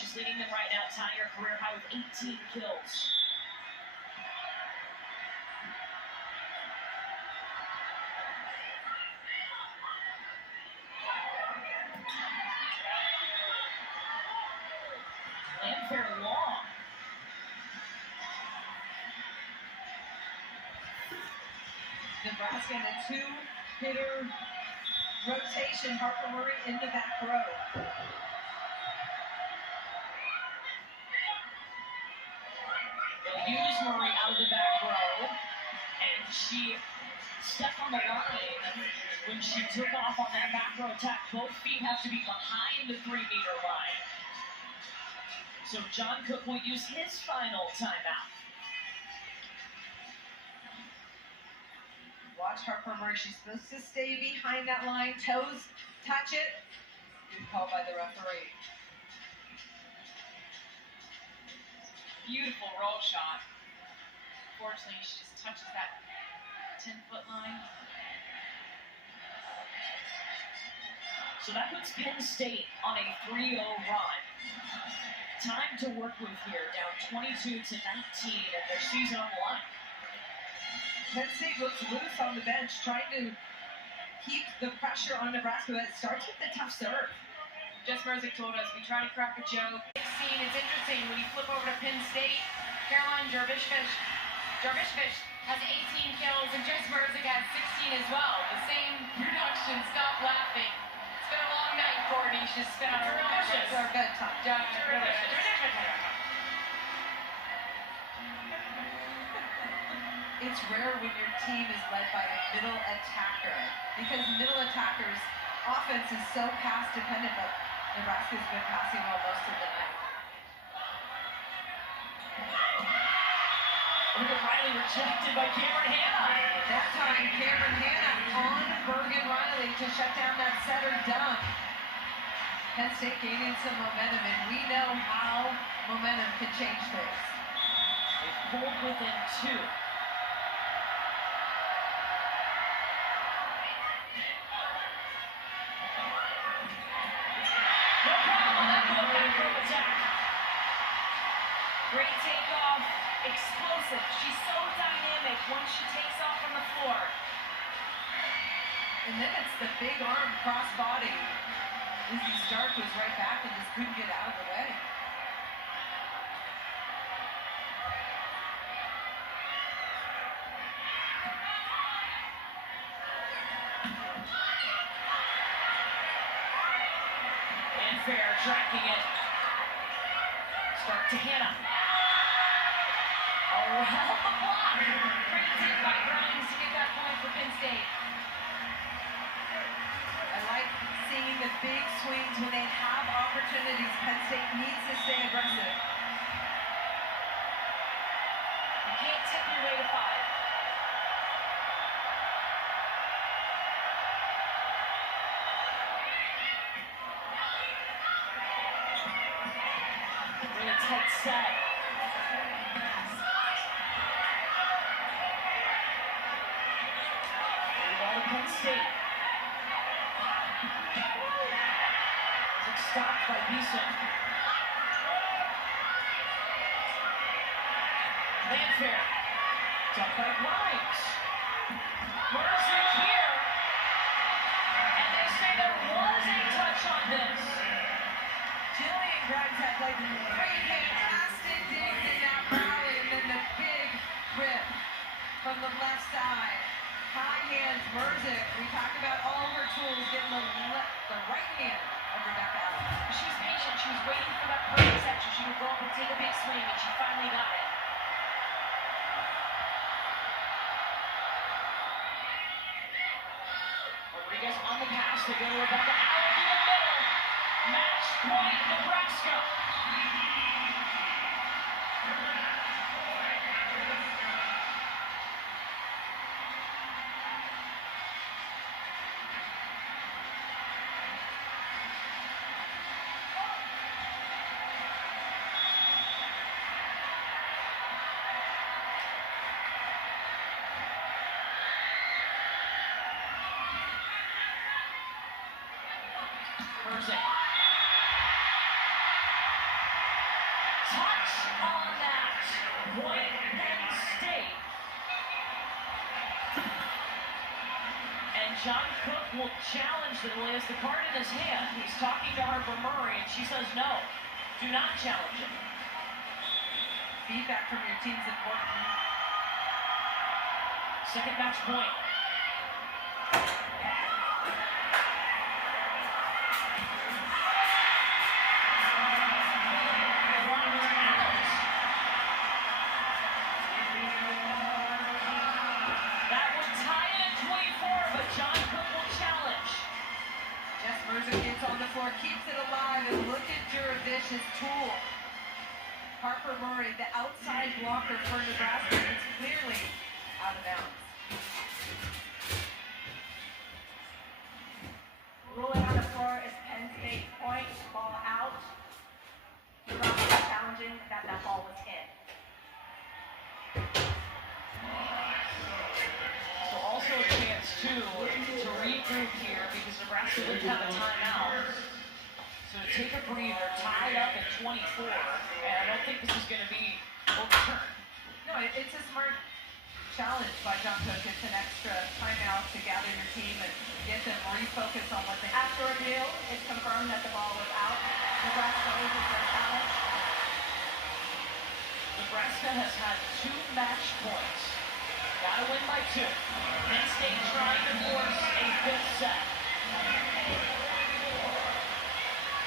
She's leading them right now, tying her career high with 18 kills. Landfair long. Nebraska in a two-hitter rotation. Harper Murray in the back row. They'll use Murray out of the back row, and she stepped on the line when she took off on that back row attack. Both feet have to be behind the 3-meter line. So John Cook will use his final timeout. Watch Harper Murray. She's supposed to stay behind that line. Toes touch it. Good call by the referee. Beautiful roll shot. Fortunately, she just touches that 10-foot line. So that puts Penn State on a 3-0 run. Time to work with here, down 22-19, and their season on the line. Penn State looks loose on the bench, trying to keep the pressure on Nebraska, but it starts with the tough serve. Jess Merzick told us, we try to crack a joke. 16, it's interesting, when you flip over to Penn State, Caroline Jarvishfish has 18 kills, and Jess Merzick has 16 as well. The same production. Stop laughing. It's been a long night, Courtney. She's spent on her It's our bedtime. It's rare when your team is led by a middle attacker, because middle attackers' offense is so pass dependent, but Nebraska's been passing well most of the night. Bergen Riley rejected by Cameron Hanna. That time, Cameron Hanna on Bergen Riley to shut down that setter dunk. Penn State gaining some momentum, and we know how momentum can change things. They pulled within 2. No problem on that back row attack. Great takeoff, explosive. She's so dynamic once she takes off from the floor. And then it's the big arm cross body. Izzy Stark was right back and just couldn't get out of the way. Landfair tracking it. Stark to Hanna. Oh, hell of a block. Great take by Grimes to get that point for Penn State. I like seeing the big swings when they have opportunities. Penn State needs to stay aggressive. You can't tip your way to 5. Really tight set. Ball to Penn State. It's stopped by Beeson. Landfair. Dumped by Grimes. Merzick here. And they say there was a touch on this. Jillian Grimes had like 3 fantastic digs in that rally, and then the big rip from the left side. High hands, Merzick. We talk about all her tools, getting the right hand of Rebecca Allen. She was patient. She was waiting for that perfect section. She would go up and take a big swing, and she finally got it. Rodriguez on the pass to go to Rebecca Allen in the middle. Match point, Nebraska. Merzick. touch on that. Point Penn State. And John Cook will challenge the He has the card in his hand. He's talking to Harper Murray, and she says no. Do not challenge him. Feedback from your team's important. Second match point. That would tie it at 24, but John Cook will challenge. Jess Mercer gets on the floor, keeps it alive, and look at Juravish's tool. Harper Murray, the outside blocker for Nebraska, is clearly out of bounds. Ruling on the floor is Penn State point, ball out. Nebraska challenging that ball was in. So also a chance to regroup here because Nebraska didn't have a timeout. So to take a breather, tied up at 24, and I don't think this is going to be overturned. No, it's a smart challenge by John Cook. It's an extra timeout to gather your team and get them refocused on what they have. After review, it's confirmed that the ball was out. Nebraska loses their challenge. Nebraska has had 2 match points. Got to win by 2. Penn State trying to force a 5th set.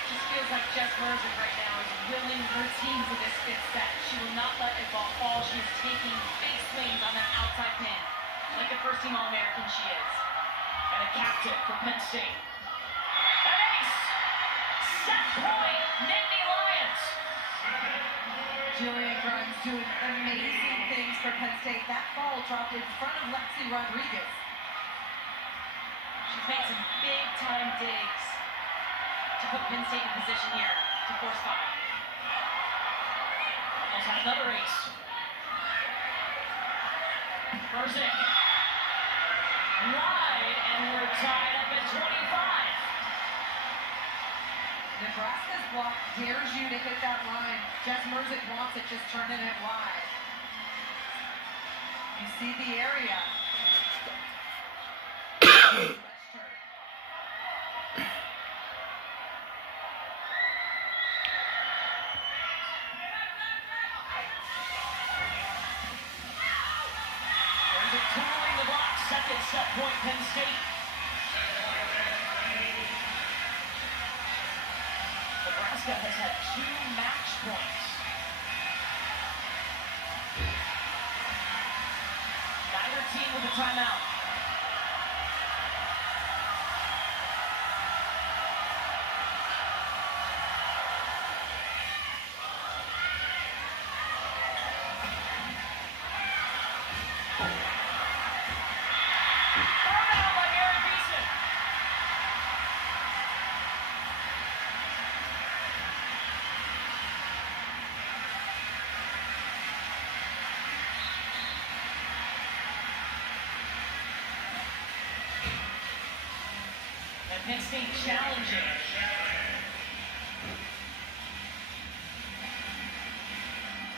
Just feels like Jess Mercer right now is willing her team to this 5th set. She will not let a ball fall. She is taking big swings on that outside pin, like a first-team All-American she is. And a captain for Penn State. An ace! Set point, Nittany Lions! Jillian Grimes doing amazing things for Penn State. That ball dropped in front of Lexi Rodriguez. She's made some big-time digs to put Penn State in position here to force 5. Almost had another ace. Merzick. Wide, and we're tied up at 25. Nebraska's block dares you to hit that line. Jess Merzick wants it, just turning it wide. You see the area. Let's turn. Merzick tooling the block. Second set point, Penn State. Nebraska has had 2 match points. Neither team with a timeout. Penn State challenging.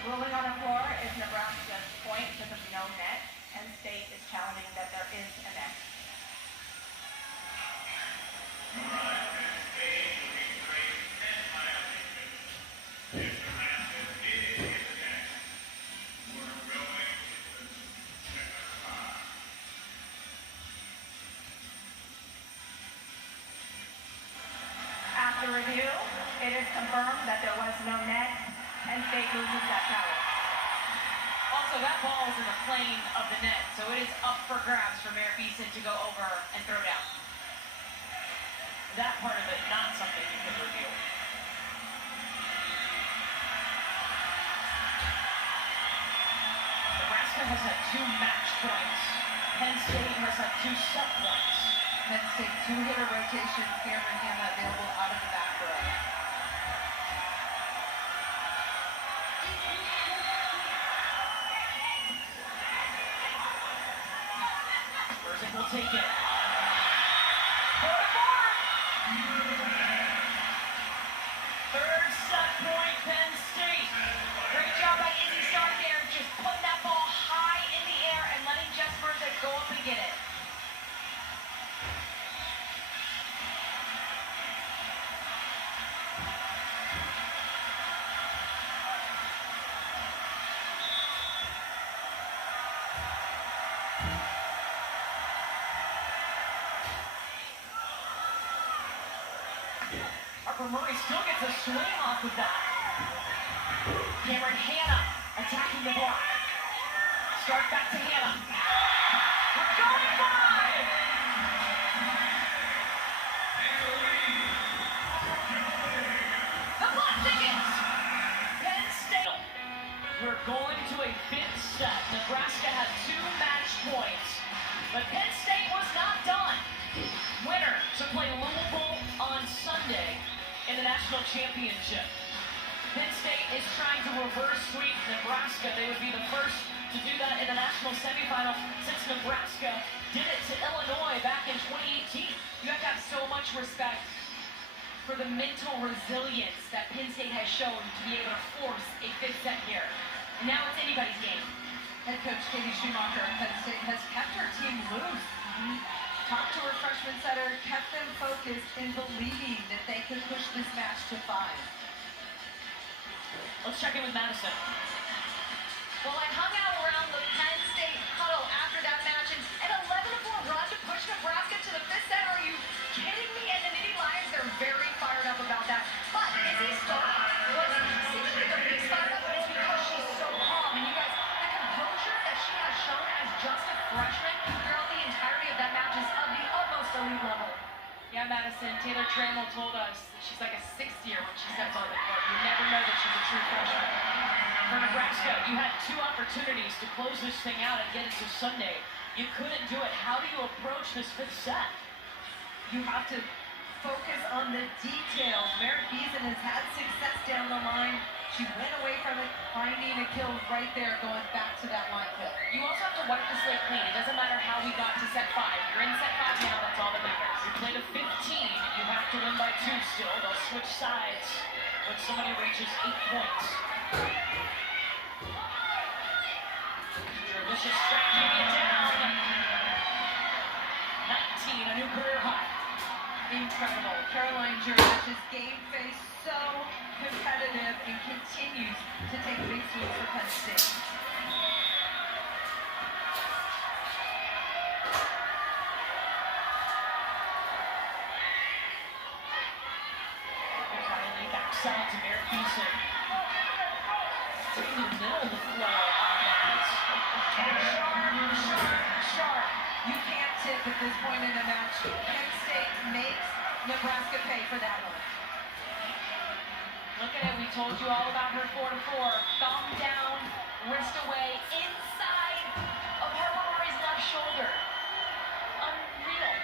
Ruling on the floor is Nebraska's point because of no net. Penn State is challenging that there is a net. After review, it is confirmed that there was no net. Penn State loses that challenge. Also, that ball is in the plane of the net, so it is up for grabs for Mayor Beeson to go over and throw down. That part of it, not something you can review. Nebraska has had 2 match points. Penn State has had 2 set points. Penn State 2-hitter rotation. Cameron Hanna available out of the back row. Merzick will take it. 4-4. Third set point, Penn State. Harper Murray still gets a swing off of that. Cameron Hanna attacking the block. Start back to Hanna. We're going five! The block tickets! Penn State. We're going to a fifth set. Nebraska had 2 match points, but Penn State was not done. Winner to play Louisville on Sunday in the national championship. Penn State is trying to reverse sweep Nebraska. They would be the first to do that in the national semifinal since Nebraska did it to Illinois back in 2018. You have to have so much respect for the mental resilience that Penn State has shown to be able to force a fifth set here. And now it's anybody's game. Head coach Katie Schumacher at Penn State has kept her team loose. Talked to her freshman setter, kept them focused and believing that they could push this match to 5. Let's check in with Madison. Well, I hung out around the Penn State huddle after that match, and an 11-4 run to push Nebraska to the fifth set. Are you kidding me? And the Nittany Lions, they're very fired up about that. But Izzy Stark seems like the biggest fired up, but it's because she's so calm. And you guys, the composure that she has shown as just a freshman throughout the entirety of that match is of the utmost elite level. Yeah, Madison, Taylor Trammell told us that she's like a 6th year when she steps on the court. You never know that she's a true freshman. For Nebraska, you had 2 opportunities to close this thing out and get it to Sunday. You couldn't do it. How do you approach this fifth set? You have to focus on the details. Merritt Beason has had success down the line. She went away from it, finding a kill right there, going back to that line kill. You also have to wipe the slate clean. It doesn't matter how we got to set 5. You're in set 5 now, that's all that matters. You played a 15. You have to win by 2 still. They'll switch sides when somebody reaches 8 points. Vicious strike, keeping it down. 19, a new career high. Incredible. Caroline Jurevici's game face so competitive and continues to take big swings for Penn State. Finally backside to Merritt Beason. In the middle of the floor on that. Sharp. You can't tip at this point in the match. Penn State makes Nebraska pay for that one. Look at it, we told you all about her 4-4. Thumb down, wrist away, inside of Harper Murray's left shoulder. Unreal.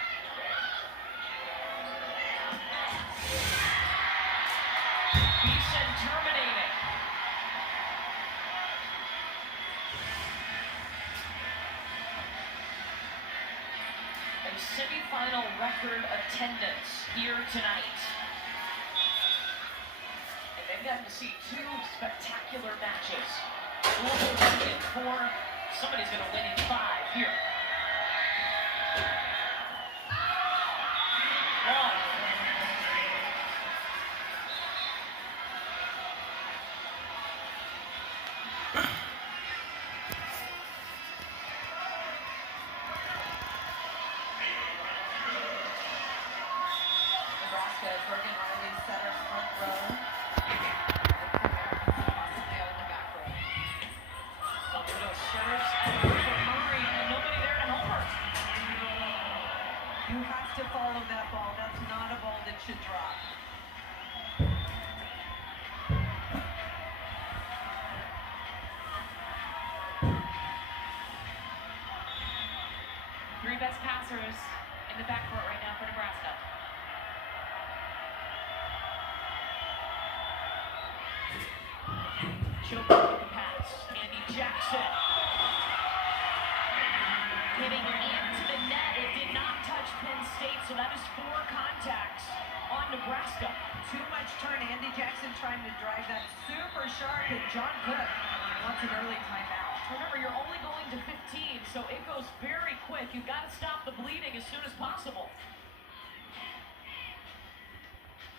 Beason terminating. A semifinal record attendance here tonight. And they've gotten to see 2 spectacular matches. Louisville won in 4. Somebody's going to win in 5 here. 1. Nebraska, Bergen Riley setter front row. Possibly on the back row. Alberto serves and Harper Murray, and nobody there to help her. You have to follow that ball. That's not a ball that should drop. Three best passers in the backcourt right now for Nebraska. Choker with the pass. Andy Jackson. Hitting into the net. It did not touch Penn State, so that is 4 contacts on Nebraska. Too much turn. Andy Jackson trying to drive that super sharp, and John Cook wants an early timeout. Remember, you're only going to 15, so it goes very quick. You've got to stop the bleeding as soon as possible.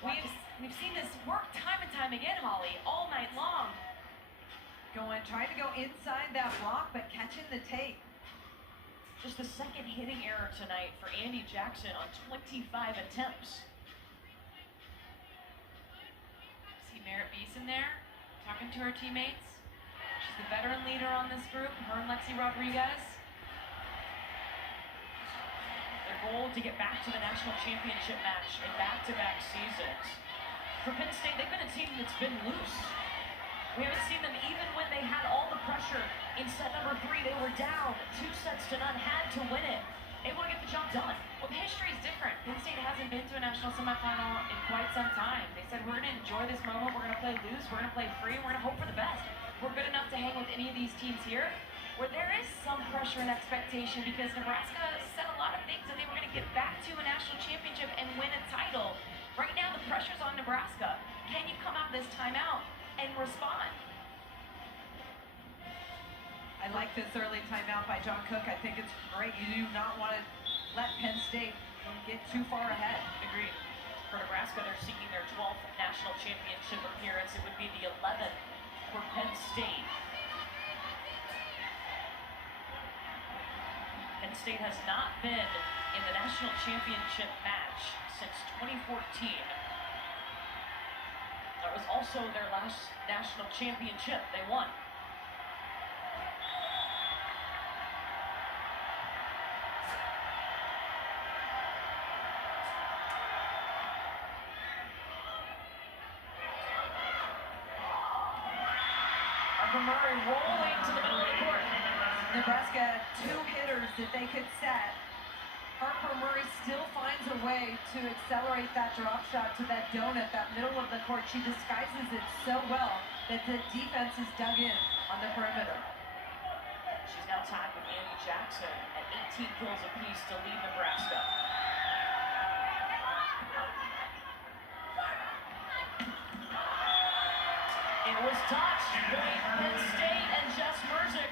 We've seen this work time and time again, Holly, all night long. Trying to go inside that block, but catching the tape. Just the 2nd hitting error tonight for Andy Jackson on 25 attempts. Jackson there, talking to her teammates. She's the veteran leader on this group, her and Lexi Rodriguez. Their goal to get back to the national championship match in back-to-back seasons. For Penn State, they've been a team that's been loose. We haven't seen them even when they had all the pressure. In set number 3, they were down 2-0, had to win it. They want to get the job done. Well, the history is different. Penn State hasn't been to a national semifinal in quite some time. They said, we're going to enjoy this moment, we're going to play loose, we're going to play free, we're going to hope for the best. We're good enough to hang with any of these teams here, where there is some pressure and expectation because Nebraska said a lot of things that they were going to get back to a national championship and win a title. Right now, the pressure's on Nebraska. Can you come out this timeout and respond? I like this early timeout by John Cook. I think it's great. You do not want to let Penn State get too far ahead. Agreed. For Nebraska, they're seeking their 12th national championship appearance. It would be the 11th for Penn State. Penn State has not been in the national championship match since 2014. That was also their last national championship. They won. Murray rolling to the middle of the court. Nebraska had 2 hitters that they could set. Harper Murray still finds a way to accelerate that drop shot to that donut, that middle of the court. She disguises it so well that the defense is dug in on the perimeter. She's now tied with Andy Jackson at 18 kills apiece to lead Nebraska. It was touched. Point Penn State and Jess Merzick.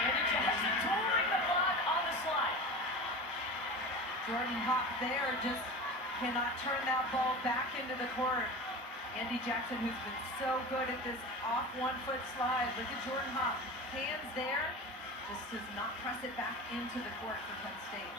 Andy Jackson touring the block on the slide. Jordan Hop there just cannot turn that ball back into the court. Andy Jackson, who's been so good at this off 1-foot slide. Look at Jordan Hop. Hands there, just does not press it back into the court for Penn State.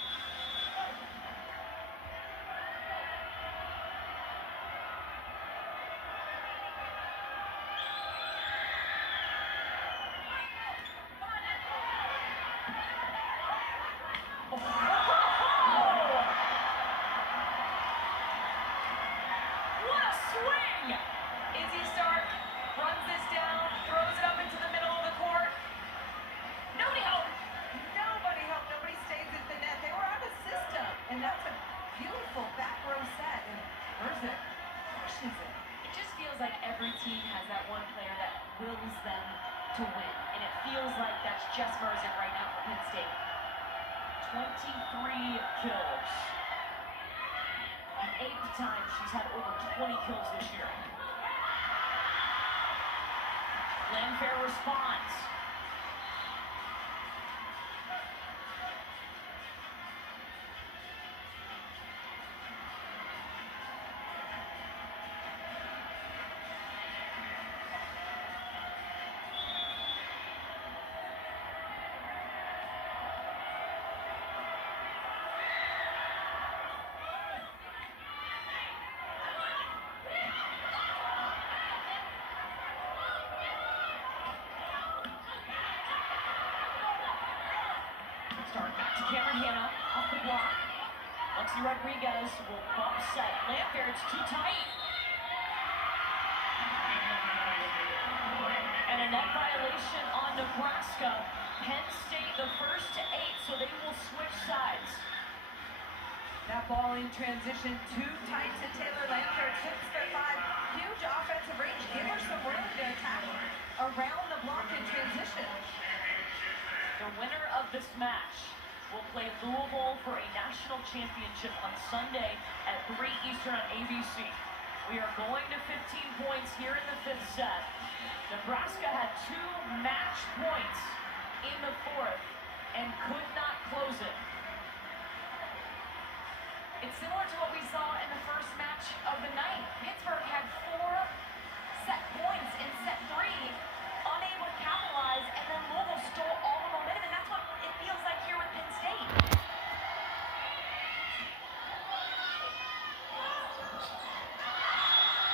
It just feels like every team has that one player that wills them to win. And it feels like that's Jess Merzick right now for Penn State. 23 kills. The 8th time she's had over 20 kills this year. Landfair responds. Start back to Cameron Hanna, off the block. Lexi Rodriguez will bump set. Landfair, it's too tight. And a net violation on Nebraska. Penn State the first to 8, so they will switch sides. That ball in transition, too tight to Taylor Landfair, 6'5", huge offensive range. Give her some room to attack around the block in transition. The winner of this match will play Louisville for a national championship on Sunday at 3 Eastern on ABC. We are going to 15 points here in the 5th set. Nebraska had 2 match points in the 4th and could not close it. It's similar to what we saw in the first match of the night. Pittsburgh had 4 set points in set 3, unable to capitalize, and then Louisville stole all the momentum, and that's what it feels like here with Penn State.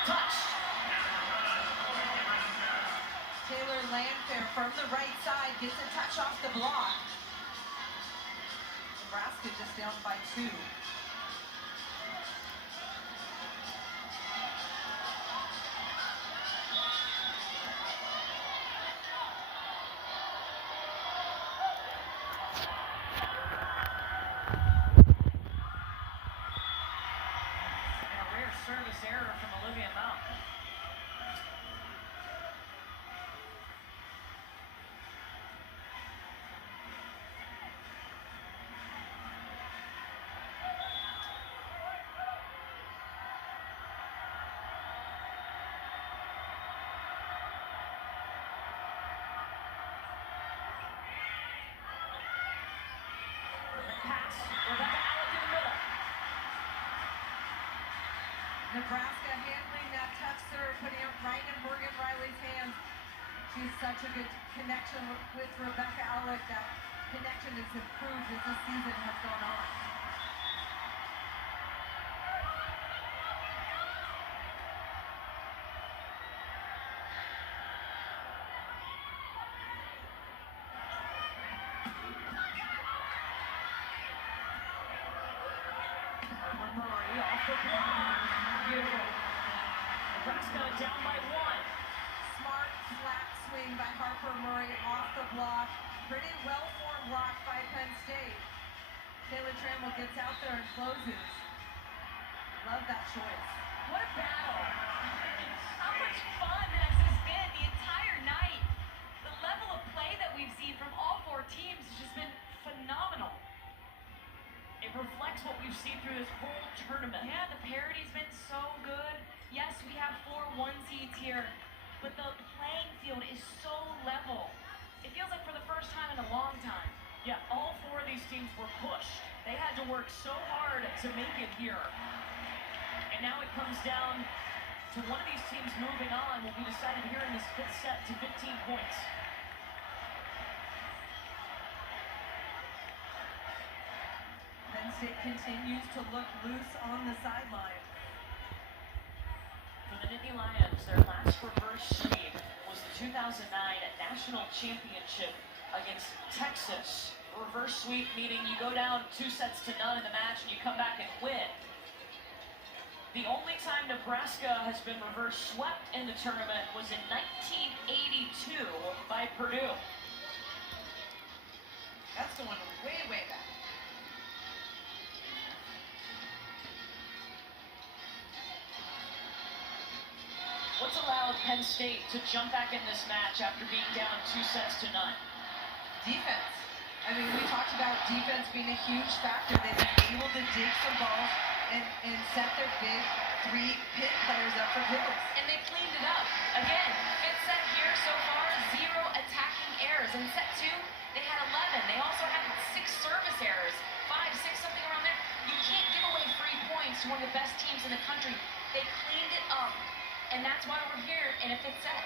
Touch. Taylor Landfair from the right side gets a touch off the block. Nebraska just down by 2. Service error from Olivia Mount. Pass. Rebecca Alec in the middle. Nebraska handling that touch serve, putting it right in Morgan Riley's hands. She's such a good connection with Rebecca Alec. That connection has improved as this season has gone on. Murray off the block. Beautiful. Nebraska down by 1. Smart, flat swing by Harper Murray off the block. Pretty well-formed block by Penn State. Taylor Trammell gets out there and closes. Love that choice. What a battle. How much fun has this been the entire night? The level of play that we've seen from all 4 teams has just been phenomenal. It reflects what we've seen through this whole tournament. Yeah, the parity's been so good. Yes, we have 4 1 seeds here, but the playing field is so level. It feels like for the first time in a long time. Yeah, all 4 of these teams were pushed. They had to work so hard to make it here. And now it comes down to one of these teams moving on, will be decided here in this 5th set to 15 points. Penn State continues to look loose on the sideline. For the Nittany Lions, their last reverse sweep was the 2009 National Championship against Texas. Reverse sweep meaning you go down 2 sets to none in the match and you come back and win. The only time Nebraska has been reverse swept in the tournament was in 1982 by Purdue. That's going way, way back. What's allowed Penn State to jump back in this match after being down 2 sets to none? Defense. I mean, we talked about defense being a huge factor. They've been able to dig some balls and set their big 3 pin players up for kills. And they cleaned it up. Again, 5th set here so far, 0 attacking errors. In set 2, they had 11. They also had 6 service errors. 5, 6, something around there. You can't give away free points to one of the best teams in the country. They cleaned it up. And that's why we're here in a 5th set.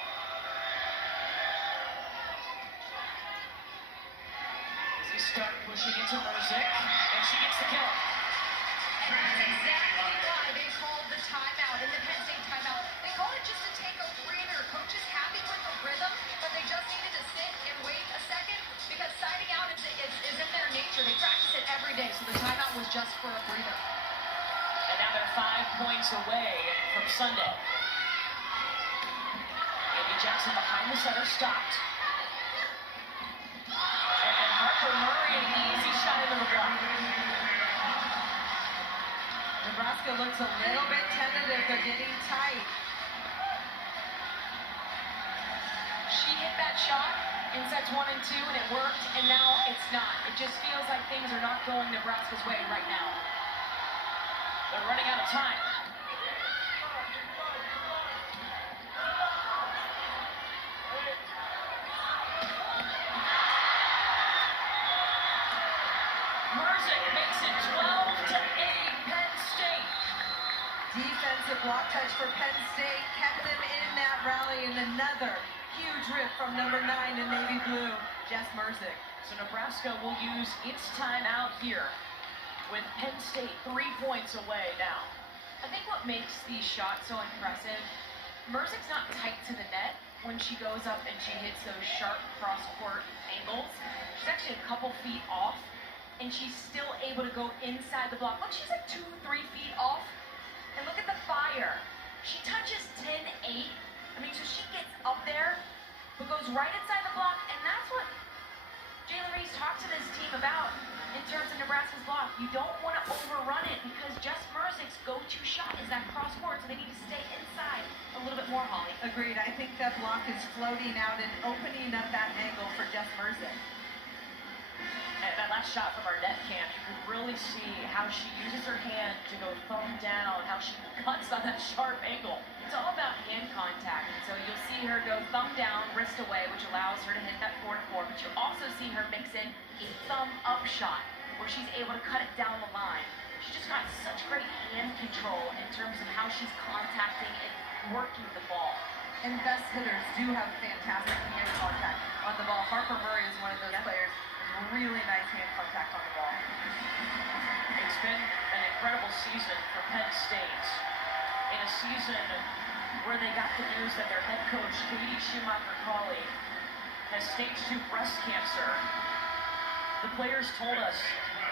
As they start pushing into Merzick, and she gets the kill. And that's exactly why they called the timeout, in the Penn State timeout. They called it just to take a breather. Coaches happy with the rhythm, but they just needed to sit and wait a second because siding out is in their nature. They practice it every day, so the timeout was just for a breather. And now they're 5 points away from Sunday. Jackson behind the center, stopped. And Harper Murray, an easy shot into the block. Nebraska looks a little bit tentative. They're getting tight. She hit that shot in sets 1 and 2, and it worked, and now it's not. It just feels like things are not going Nebraska's way right now. They're running out of time. Merzick makes it 12-8, Penn offensive block touch for Penn State, kept them in that rally, and another huge rip from number 9 in navy blue, Jess Merzick. So Nebraska will use its timeout here with Penn State 3 points away now. I think what makes these shots so impressive, Merzick's not tight to the net when she goes up and she hits those sharp cross-court angles. She's actually a couple feet off, and she's still able to go inside the block. Look, she's like 2-3 feet off, and look at the fire. She touches 10-8. I mean, so she gets up there, but goes right inside the block, and that's what Jalen Reese talked to this team about in terms of Nebraska's block. You don't want to overrun it because Jess Merzick's go-to shot is that cross-court, so they need to stay inside a little bit more, Holly. Agreed. I think that block is floating out and opening up that angle for Jess Merzick. And that last shot from our net cam, you could really see how she uses her hand to go thumb down, how she cuts on that sharp angle. It's all about hand contact, and so you'll see her go thumb down, wrist away, which allows her to hit that 4-4, but you also see her mix in a thumb up shot, where she's able to cut it down the line. She's just got such great hand control in terms of how she's contacting and working the ball. And best hitters do have fantastic hand contact on the ball. Harper Murray is one of those players. Really nice hand contact on the ball. It's been an incredible season for Penn State. In a season where they got the news that their head coach, Katie Schumacher-Cawley, has stage 2 breast cancer. The players told us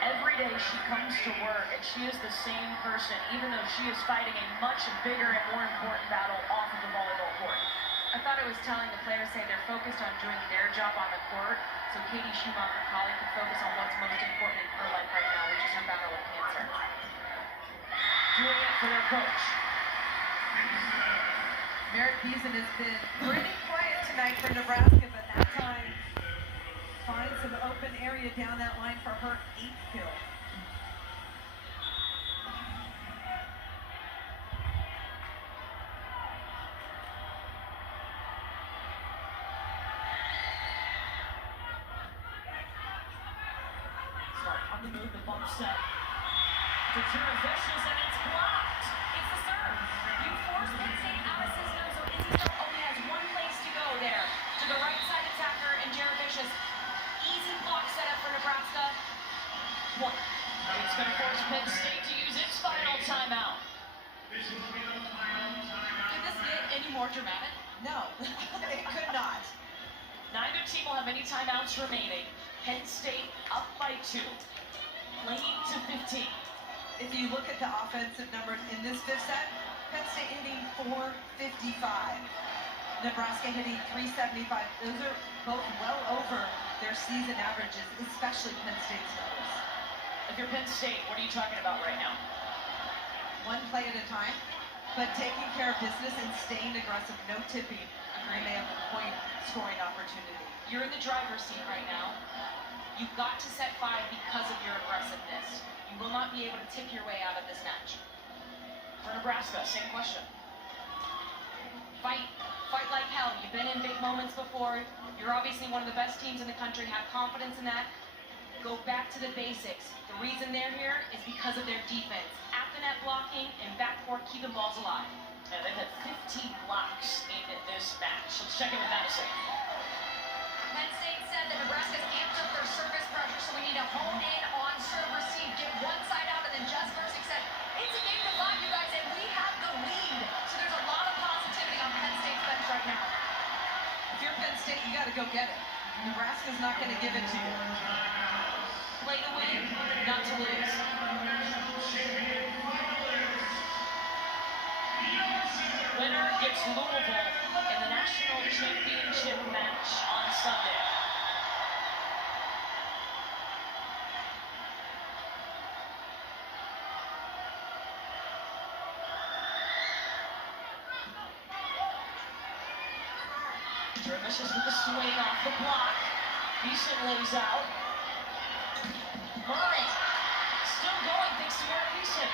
every day she comes to work and she is the same person, even though she is fighting a much bigger and more important battle off of the volleyball court. I thought it was telling the players say they're focused on doing their job on the court, so Katie Schumacher-Cawley can focus on what's most important in her life right now, which is her battle with cancer. Doing it for their coach. Merritt Beason has been pretty quiet tonight for Nebraska, but that time finds some open area down that line for her 8th kill. On the move, the bump set to Vicious, and it's blocked. It's the serve. You force Penn State out of system, so Izzy still only has one place to go there. To the right side attacker and Jared Vicious. Easy block setup for Nebraska. One. It's going to force Penn State to use its final timeout. Could this get any more dramatic? No, it could not. Neither team will have any timeouts remaining. Penn State up by 2. Playing to 15. If you look at the offensive numbers in this 5th set, Penn State hitting 455. Nebraska hitting 375. Those are both well over their season averages, especially Penn State's numbers. If you're Penn State, what are you talking about right now? One play at a time, but taking care of business and staying aggressive, no tipping, and they have a point scoring opportunity. You're in the driver's seat right now. You've got to set 5 because of your aggressiveness. You will not be able to tip your way out of this match. For Nebraska, same question. Fight like hell. You've been in big moments before. You're obviously one of the best teams in the country. Have confidence in that. Go back to the basics. The reason they're here is because of their defense. After net blocking and backcourt keeping balls alive. Yeah, they've had 15 blocks in this match. Let's check in with Madison. Penn State said that Nebraska's amped up their service pressure, so we need to hone in on serve receive, get one side out, and then Jess Merzick said, it's a game to 5, you guys, and we have the lead. So there's a lot of positivity on Penn State's bench right now. If you're Penn State, you got to go get it. Nebraska's not going to give it to you. Play to win, not to lose. Winner gets Louisville in the national championship match on Sunday. Jervis with the swing off the block. Beeson lays out. Murray still going thanks to Mary Beeson.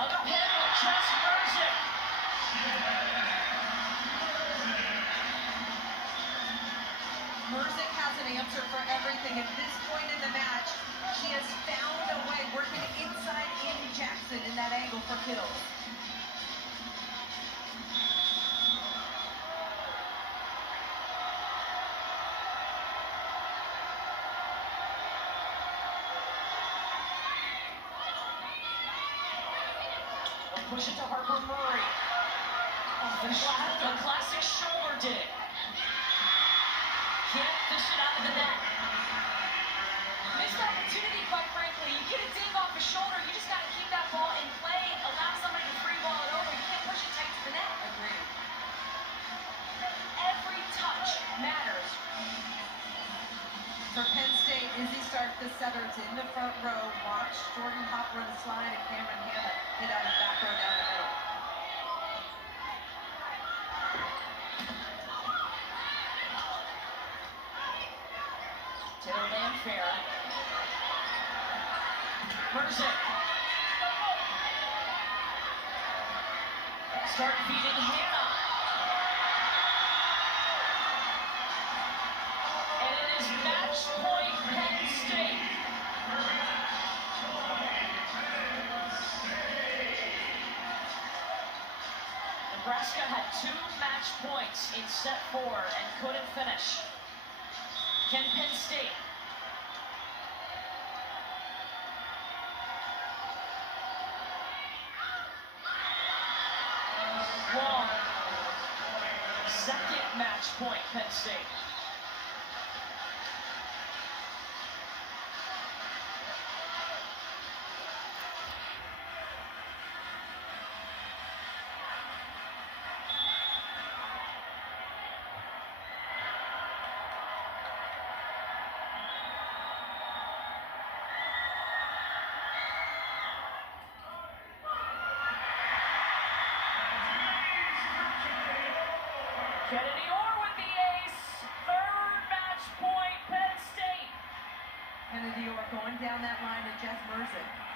Other pin with Jess Merzick. Merzick has an answer for everything. At this point in the match, she has found a way kills. Push it to Harper Murray. Oh, the classic shoulder dig. Can't fish it out of the net. Missed opportunity, quite frankly. You get a dig off the shoulder, you just got to keep that ball in play, allow somebody to free ball it over. You can't push it tight to the net. Agreed. Every touch matters. For Penn State, Izzy Stark, the setter's in the front row. Watch Jordan Hop run a slide and Cameron Hanna hit out of back row down the middle. Taylor Landfair. Merzick. Start feeding Hanna. And it is match point Penn State. Nebraska had 2 match points in set 4 and couldn't finish. Can Penn State? Wrong. Second match point, Penn State. Kennedy Orr with the ace. Third match point, Penn State. Kennedy Orr going down that line to Jeff Merzick.